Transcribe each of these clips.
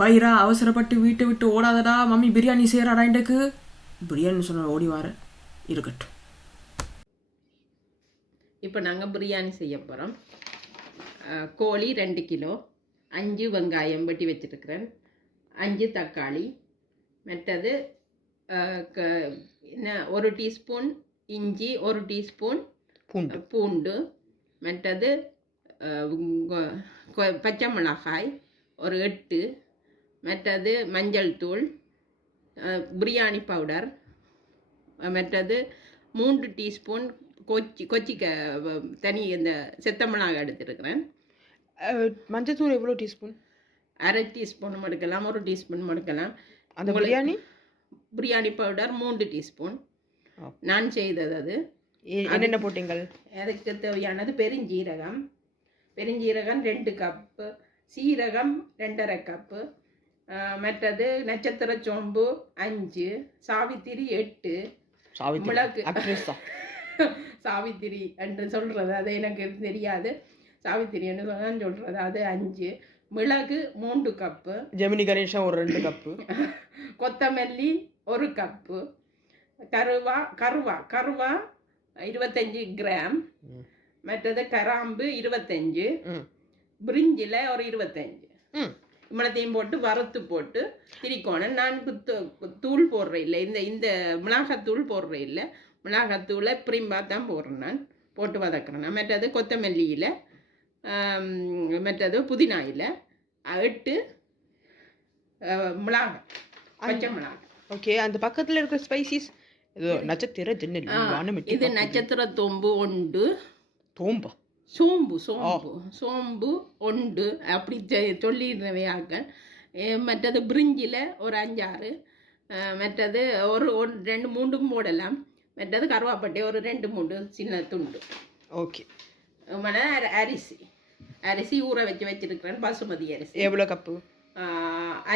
பைரா அவசரப்பட்டு வீட்டை விட்டு ஓடாதடா, மம்மி பிரியாணி செய்கிறாடா இன்றைக்கு. பிரியாணி சொன்ன ஓடி வார இருக்கட்டும். இப்போ நாங்கள் பிரியாணி செய்ய போகிறோம். கோழி 2 கிலோ, 5 வெங்காயம் வெட்டி வச்சுருக்கிறேன், 5 தக்காளி, மற்றது என்ன 1 டீஸ்பூன் இஞ்சி, 1 டீஸ்பூன் பூண்டு, மற்றது பச்சை மிளகாய் ஒரு 8, மற்றது மஞ்சள் தூள், பிரியாணி பவுடர், மற்றது 3 டீஸ்பூன் கொச்சி தனி இந்த செத்த மிளகாய் எடுத்துருக்கிறேன். மஞ்சள் எவ்வளோ டீஸ்பூன்? அரை டீஸ்பூனும் எடுக்கலாம், 1 டீஸ்பூனும் எடுக்கலாம். அந்த பிரியாணி பவுடர் 3 டீஸ்பூன். நான் செய்தது அது. என்னென்ன போட்டீங்கள்? அதுக்கு தேவையானது பெருஞ்சீரகம் 2 கப்பு, சீரகம் 2½ கப்பு, மற்றது நட்சத்திர சோம்பு 5, சாவித்திரி 8, மிளகு சாவித்திரி என்று சொல்கிறது அது எனக்கு தெரியாது, சாவித்திரி என்று தான் சொல்கிறது அது 5, மிளகு 3 கப்பு, ஜெமினி கணேசன் ஒரு 2 கப்பு, கொத்தமல்லி 1 கப்பு, கருவா 25 கிராம், மற்றது கராம்பு 25, பிரிஞ்சில் ஒரு 25, இவ்வளத்தையும் போட்டு வறுத்து போட்டு திரிக்கோணம். நான் தூள் போடுறேன் இல்லை, இந்த மிளகாத்தூள் போடுறேன் இல்லை, மிளகாத்தூளை பிரிம்பாக தான் போடுறேன், நான் போட்டு வதக்குறேன். மற்றது கொத்தமல்லியில், மற்றது புதினாயில் 8 மிளகாய், பச்சை மிளகாய். ஓகே, அந்த பக்கத்தில் இருக்கிற ஸ்பைசிஸ் நட்சத்திர இது நட்சத்திர தோம்பு 1, சோம்பு 1 அப்படி சொல்லிடுறவையாக்கள். மற்றது பிரிஞ்சில் ஒரு 5-6, மற்றது ஒரு 2-3 போடலாம், மற்றது கருவாப்பட்டை ஒரு 2-3 சின்ன துண்டு. ஓகே, அரிசி ஊற வச்சிருக்கிறேன், பாசுமதி அரிசி. எவ்வளோ கப்பு?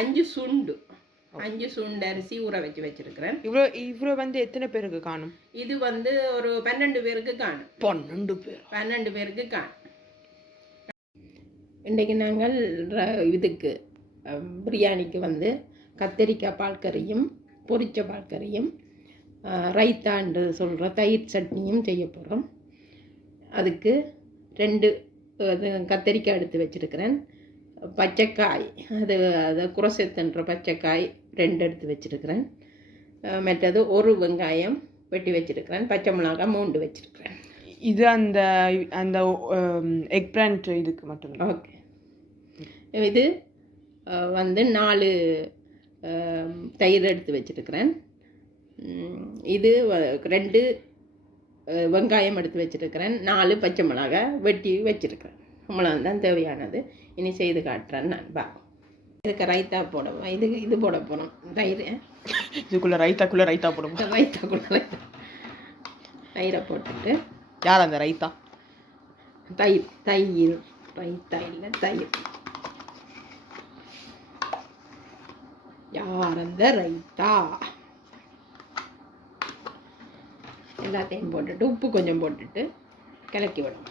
5 சுண்டு அரிசி ஊற வச்சிருக்கிறேன். இவ்வளோ எத்தனை பேருக்கு காணும்? இது ஒரு 12 பேருக்கு காணும். 12 பேருக்கு காணும். இன்றைக்கு நாங்கள் இதுக்கு பிரியாணிக்கு கத்தரிக்காய் பால் கறியும், பொரிச்ச பால் கறியும், ரைத்தான்னு சொல்கிற தயிர் சட்னியும் செய்ய போகிறோம். அதுக்கு 2 கத்தரிக்காய் எடுத்து வச்சுருக்கிறேன், பச்சைக்காய் அது குரசெத்துன்ற பச்சைக்காய் 2 எடுத்து வச்சுருக்கிறேன், மற்றது 1 வெங்காயம் வெட்டி வச்சுருக்கிறேன், பச்சை மிளகாய் 3 வச்சுருக்கிறேன். இது அந்த எக் பிளான்ட் இதுக்கு மட்டும். ஓகே, இது 4 தயிர் எடுத்து வச்சுருக்கிறேன், இது 2 வெங்காயம் எடுத்து வச்சுருக்கிறேன், 4 பச்சை மிளகாய் வெட்டி வச்சுருக்கிறேன். இவ்வளவு தான் தேவையானது. இனி செய்து காட்டுறேன் நான். இதுக்கு ரைத்தா போடுவோம், இது போட போகிறோம், தயிர் இதுக்குள்ளே ரைத்தா போடுவோம். தயிரை போட்டுட்டு. யார் அந்த ரைத்தா? தயிர் ரைத்தா இல்லை, தயிர். யார் அந்த ரைத்தா? எல்லாத்தையும் போட்டுட்டு உப்பு கொஞ்சம் போட்டுட்டு கிளக்கி விடும்.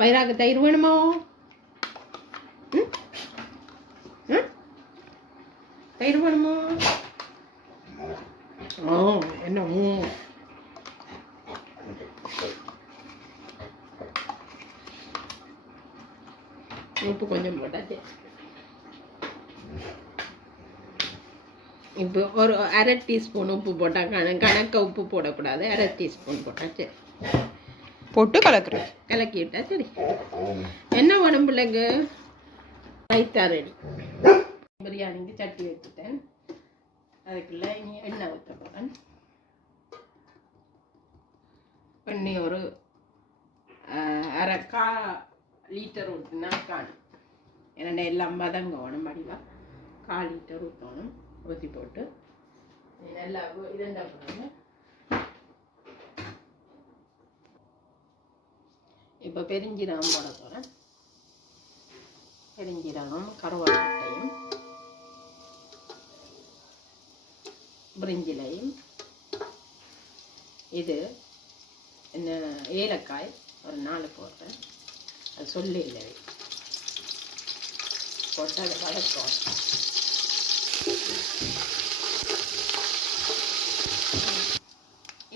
வயிறாக தயிர் வேணுமோ? தயிர் வேணுமோ? என்ன உப்பு கொஞ்சம் போட்டாச்சு. இப்போ ஒரு 1/2 டீஸ்பூன் உப்பு போட்டால் கணக்க உப்பு போடக்கூடாது, 1/2 டீஸ்பூன் போட்டாச்சு. போட்டு கலக்கிட்டா சரி. என்ன வேணும் பிள்ளைங்க? ரைத்தா ரெடி. பிரியாணிக்கு சட்டி வச்சுட்டேன், அதுக்குள்ளே இனி எண்ணெய் ஊற்ற போகிறேன். எண்ணெய் ஒரு 1/4 லிட்டர் ஊற்றினா காணும், என்னென்ன எல்லாம் வதங்கணும். மடிவாக 1/4 லிட்டர் ஊற்றணும். ஊற்றி போட்டு நல்லா இதெண்டா போடுங்க. இப்போ பெருஞ்சீரகம் போட போகிறேன். பெருஞ்சீரகம், கருவேப்பிலையும், பிரிஞ்சிலையும், இது என்ன ஏலக்காய் ஒரு 4 போடுறேன், அது சொல்ல இல்லை. போட்டு அதை வதக்கும்.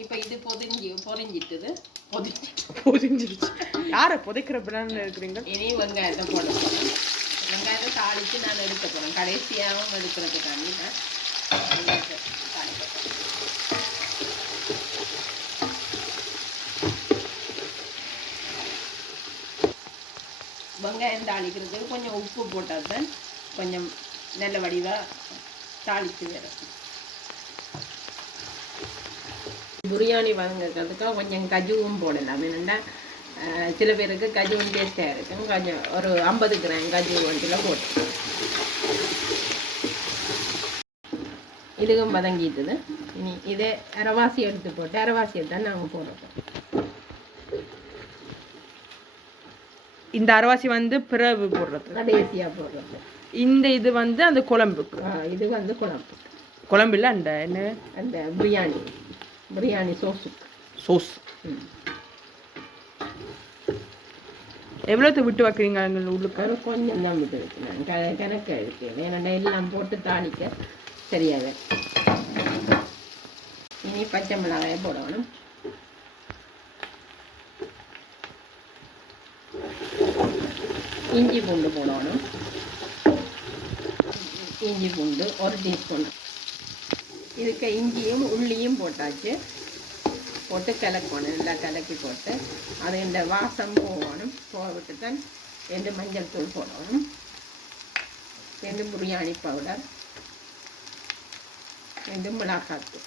இப்போ இது பொரிஞ்சிட்டுது. பொதிஞ்சிருச்சு. யாரை புதைக்கிற பிளான் இருக்கிறீங்க? இனி வெங்காயத்தை போட போகிறேன். வெங்காயத்தை தாளித்து நான் எடுக்க போகிறேன். கடைசியாகவும் எடுக்கிறதுக்காண்டி நான் வெங்காயத்தை தாளிக்க போகிறேன். வெங்காயம் தாளிக்கிறதுக்கு கொஞ்சம் உப்பு போட்டால் தான் கொஞ்சம் நல்ல வடிவாக தாளித்து வரும். பிரியாணி வாங்கிறதுக்காக கொஞ்சம் கஜுவும் போடலாம். என்னென்னா சில பேருக்கு கஜுவும் டேஸ்ட்டாக இருக்கும். கொஞ்சம் ஒரு 50 கிராம் கஜு வண்டியில் போட்டு இதுக்கும் வதங்கிட்டுது. இனி இதே அரைவாசி எடுத்து போட்டு அரைவாசியை தான் நாங்கள் போடுறோம். இந்த அரைவாசி வந்து பிறகு போடுறது, கடைசியாக போடுறது. இந்த இது வந்து அந்த குழம்புக்கு. இது வந்து குழம்பு இல்லை, அந்த என்ன, அந்த பிரியாணி சோஸ். எவ்வளோத்து விட்டு வைக்கிறீங்க உள்ளுக்கு? கொஞ்சம் தான் விட்டு வைக்கிறேன். கணக்கு இருக்கு. ஏன்னா எல்லாம் போட்டு தாளிக்க சரியாக. இனி பச்சை மிளகாயை போடணும். இஞ்சி பூண்டு போடணும். இஞ்சி பூண்டு 1 டீஸ்பூன். இதுக்கு இஞ்சியும் உள்ளியும் போட்டாச்சு. போட்டு கலக்கணும். நல்லா கலக்கி போட்டு அது இந்த வாசம் போகணும். போட்டு தான் 2 மஞ்சள் தூள் போடணும். 2 பிரியாணி பவுடர், 2 மிளகாத்தூள்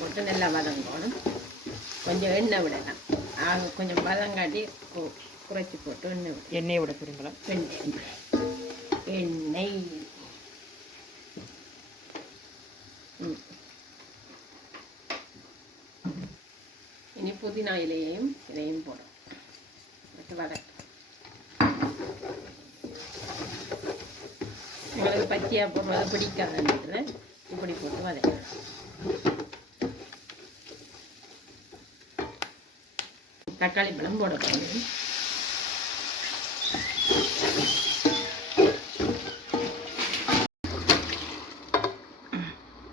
போட்டு நல்லா வதங்கணும். கொஞ்சம் எண்ணெய் விடலாம். கொஞ்சம் வதங்காட்டி குறைச்சி போட்டு எண்ணெயை விட போகிறீங்களா? எண்ணெய். இனி புதினா இலையையும் இதையும் போடும். வதக்கு. உங்களுக்கு பச்சையாக போடுறது பிடிக்காதுன்ற இப்படி போட்டு வதக்கு. தக்காளி பழம் போட போகிறேன்.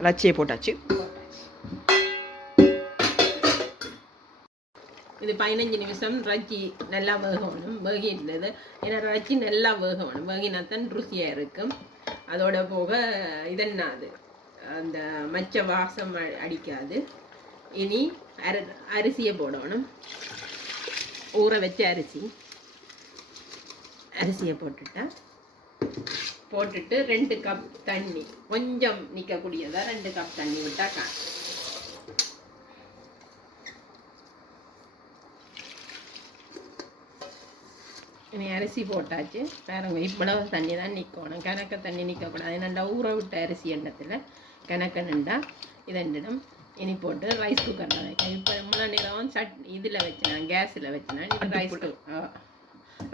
ரச்சியை போட்டாச்சு. இது 15 நிமிஷம் ரச்சி நல்லா வேகணும். வேகின்றது. ஏன்னா ரச்சி நல்லா வேகணும். வேகினாத்தான் ருசியாக இருக்கும். அதோட போக இதென்னாது அந்த மச்ச வாசம் அடிக்காது. இனி அரிசியை போடணும். ஊற வச்ச அரிசியை போட்டுட்டு 2 கப் தண்ணி, கொஞ்சம் நிற்கக்கூடியதா 2 கப் தண்ணி விட்டா காணும். இனி அரிசி போட்டாச்சு. பாருங்க, இவ்வளவு தண்ணி தான் நிற்கணும். கணக்க தண்ணி நிற்கக்கூடாது. என்னண்டா ஊற விட்ட அரிசி எண்ணத்தில் கணக்க நின்றா இதெண்டிடும். இனி போட்டு ரைஸ் குக்கரில் வைக்கணும். இப்போ இவ்வளோ நேரம் இதில் வச்சினேன், கேஸில் வச்சினேன்.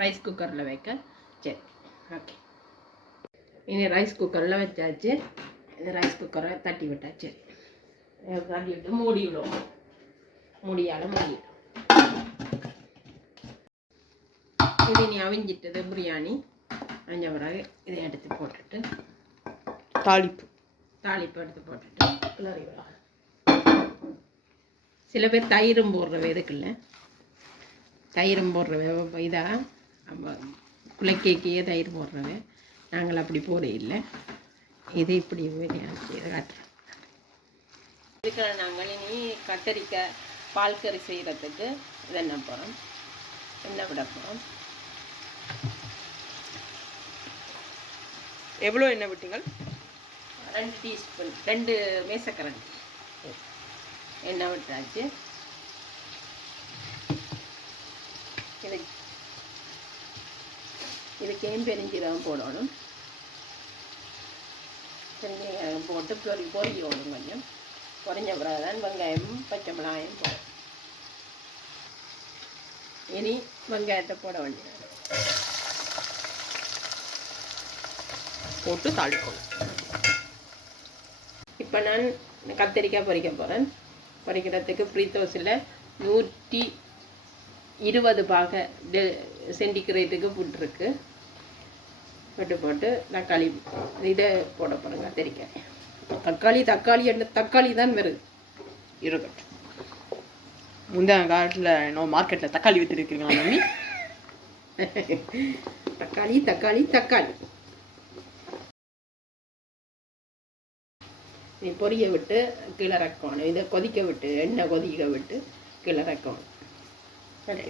ரைஸ் குக்கரில் வைக்க. சரி, ஓகே. இனி ரைஸ் குக்கரில் வச்சாச்சு. இது ரைஸ் குக்கரை தட்டி விட்டாச்சு. தட்டி விட்டு மூடி விடுவோம். மூடியால் மூடிட்டோம். இது இனி அவிஞ்சிட்டது பிரியாணி. அவிஞ்ச பிறகு இதை எடுத்து போட்டுட்டு தாளிப்பு எடுத்து போட்டுட்டு கிளறி விடலாம். சில பேர் தயிரும் போடுறவை, இதுக்குல்ல தயிரும் போடுறவை இதாக குலைக்கேக்கியே தயிர் போடுறவை. நாங்கள் அப்படி போட இல்லை. இது இப்படி பிரியாணி செய்து காட்டுறோம். இதுக்கு நாங்கள் இனி கத்தரிக்காய் பால் கறி செய்கிறதுக்கு இதென்ன போகிறோம், எண்ணெய் விட போகிறோம். எவ்வளோ எண்ணெய் விட்டீங்க? 2 டீஸ்பூன், 2 மேசக்கரண்டி எண்ணெய் விட்டாச்சு. இதுக்கு பெருஞ்சீரகம் போடணும். பெருஞ்சீரகம் போட்டு பொரியணும். கொஞ்சம் பொரிஞ்ச பிறகு தான் வெங்காயமும் பச்சை மிளகாயும் போடும். இனி வெங்காயத்தை போட வேண்டியது. போட்டு தாளிக்கணும். இப்போ நான் கத்திரிக்காய் பொரிக்க போகிறேன். பொரிக்கிறதுக்கு ஃப்ரீ தோஸில் 120 பாக சென்டிகிரேட்டுக்கு போட்டுருக்கு. போட்டு தக்காளி இதை போட போகிறேங்க கத்திரிக்காய். தக்காளி தான் வருது இருக்கட்டும். முந்தைய காலத்தில் இன்னும் மார்க்கெட்டில் தக்காளி விற்று இருக்கீங்களா மம்மி? தக்காளி நீ பொரிய விட்டு கிளறக்கணும். இதை கொதிக்க விட்டு எண்ணெய் கொதிக்க விட்டு கிளறக்கணும்.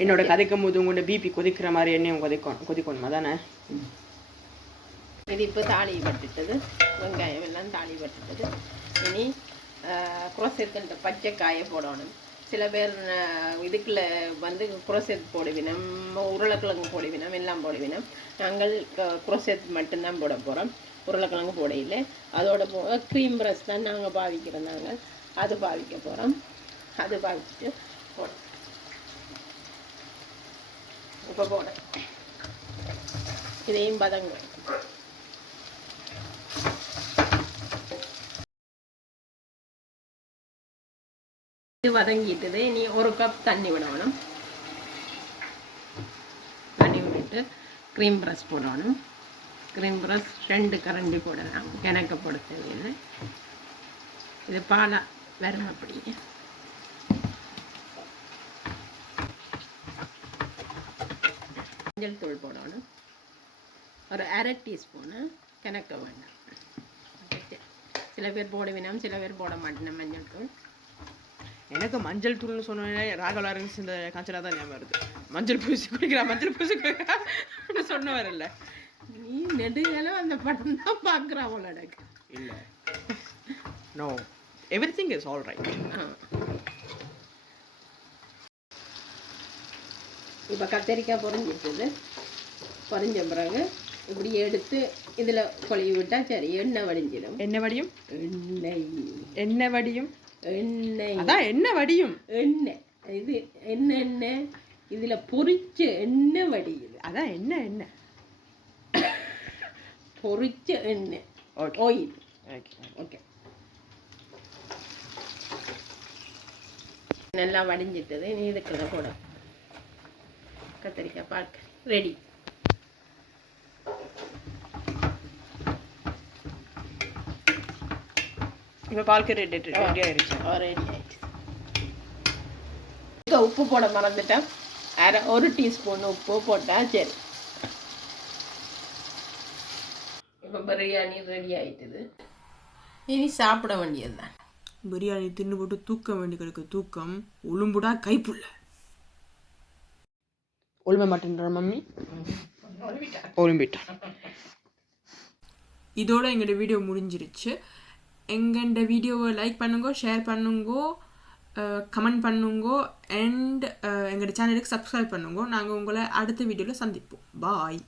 என்னோட கதைக்கும் போது உங்களோட பிபி கொதிக்கிற மாதிரி எண்ணெயும் கொதிக்கணுமா தானே? இது இப்போ தாளி பட்டுட்டது, வெங்காயம் எல்லாம் தாளி பட்டுட்டது. இனி குரோசெத்துன்ற பச்சை காயை போடணும். சில பேர் இதுக்குள்ள குரோசெத் போடுவினம், உருளைக்கிழங்கு போடுவினம், எல்லாம் போடுவினம். நாங்கள் குரோசெத் மட்டும்தான் போட போகிறோம், உருளைக்கிழங்கு போட இல்லை. அதோட போக க்ரீம் ப்ரஷ் தான் நாங்கள் பாவிக்கிறோம். நாங்கள் அது பாவிக்க போகிறோம். அது பாவிச்சுட்டு போடுறோம். இப்போ போட இதையும் பதங்க. இது வதங்கிட்டுது. நீ 1 கப் தண்ணி விடணும். தண்ணி விட்டு க்ரீம் ப்ரஷ் போடணும். க்ரீம் ப்ரஷ் 2 கரண்டி போடலாம், கிணக்க போட தேவையில்லை. இது பாலா வரும். அப்படி மஞ்சள் தூள் போடணும். ஒரு 1/2 டீஸ்பூனு, கிணக்க வேண்டாம். சில பேர் போடுவினோம், சில பேர் போட மாட்டேன் மஞ்சள் தூள். எனக்கு மஞ்சள் தூள்னு சொன்னோன்னே ராகவலாரன்ஸ் இந்த காய்ச்சலாக தான் ஞாபகம் வருது. மஞ்சள் பூசி குடிக்கிறா சொன்ன வரல. நீ நெடுகளும் அந்த படம் தான் பார்க்குறா போல எனக்கு. இல்லை, no, everything is all right. இப்போ கத்திரிக்காய் பொரிஞ்சிட்டுது. பொரிஞ்ச பிறகு இப்படி எடுத்து இதில் கொழுவி விட்டால் சரி, எண்ணெய் வடிஞ்சிடும். என்ன வடியும்? எண்ணெய் வடியும். எண்ணெய் அதான் என்ன வடியும்? எண்ணெய். இது எண்ணெய் இதில் பொரிச்ச எண்ணெய் வடியுது. அதான் என்ன பொரிச்ச எண்ணெய், ஆயில். ஓகே, நல்லா வடிஞ்சிட்டது. நீ இதுக்குள்ள போட கத்திரிக்காய் பார்க்க ரெடி. இப்போ பால்க்கு ரெடி ஆயிடுச்சு. உப்பு போட மறந்துட்டேன். 1 டீஸ்பூன் உப்பு போட்டால் சரி. இப்போ பிரியாணி ரெடி ஆயிட்டுது. இனி சாப்பிட வேண்டியது தான். பிரியாணி தின்னு போட்டு தூக்க வேண்டி கிடக்கு. தூக்கம் உளும்புடா கைப்புள்ள. ஒழுமை மாட்டேன்ற மம்மி ஒழும்பிட்டா. இதோட எங்களோட வீடியோ முடிஞ்சிருச்சு. எங்களோட வீடியோவை லைக் பண்ணுங்க, ஷேர் பண்ணுங்க, கமெண்ட் பண்ணுங்க, அண்ட் எங்களோட சேனலுக்கு சப்ஸ்கிரைப் பண்ணுங்க. நாங்கள் உங்களை அடுத்த வீடியோவில் சந்திப்போம். பாய்.